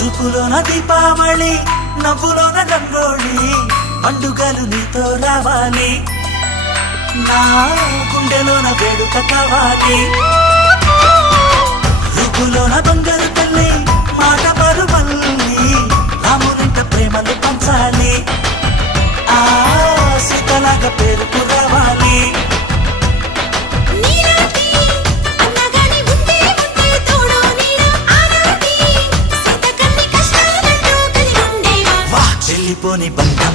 చూపులోన దీపావళి నవ్వులోన రంగోళి పండుగలు నీతో రావాలి నా గుండెలోన వేడుక కావాలి రూపులోన బంగారు తల్లి మాట పరువల్లి రామునింట ప్రేమలు పంచాలి ఆ సీతలాగా పేరుకు రావాలి చెల్లిపోని బంధం